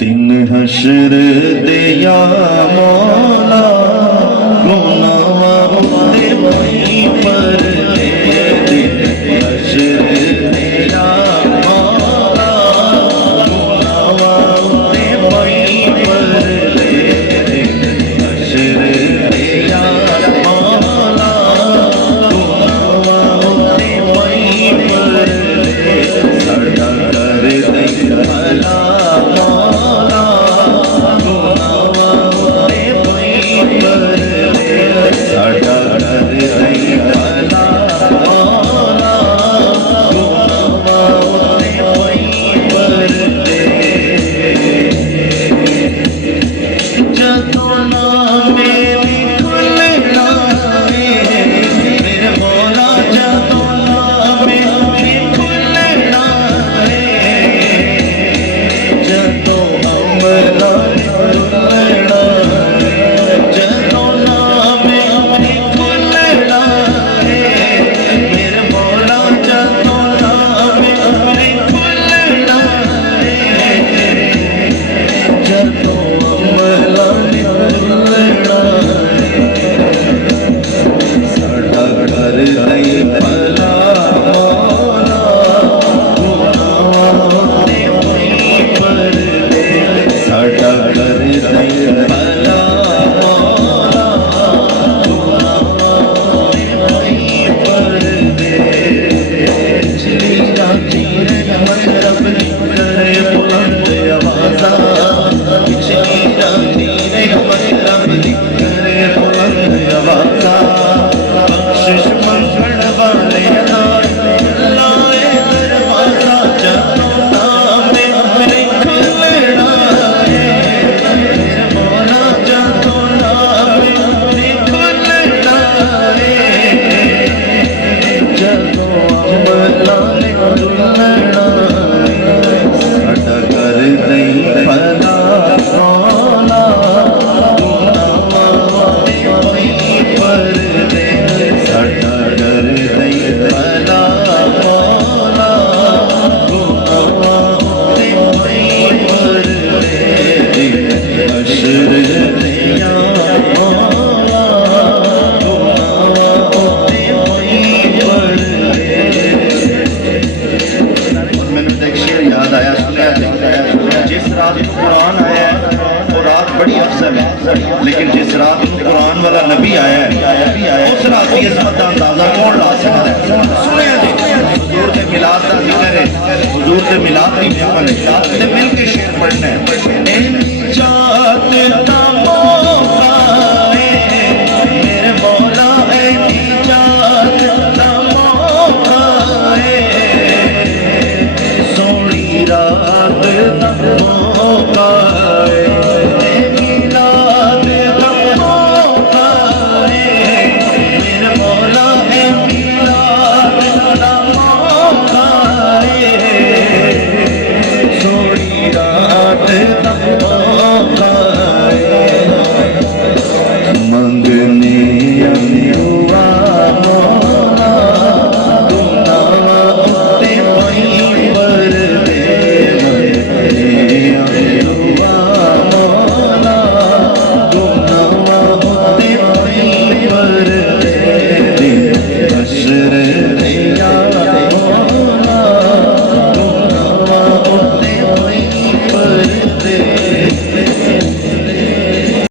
दिन हशर दे या मौला गुनावा दे वहीं पर ले दिन हशर दे या मौला गुनावा दे वहीं पर ले दिन हशर दे या मौला गुनावा दे वहीं पर ले साडा कर दे भला लेकिन जिस रात को कुरान वाला नबी आया है उस रात की इस्मत का अंदाजा कौन ला सकता है। सुने जी हुजूर के मिलाद का जिक्र है, हुजूर के मिलाद की महफिल है, मिल के शेर पढ़ना है।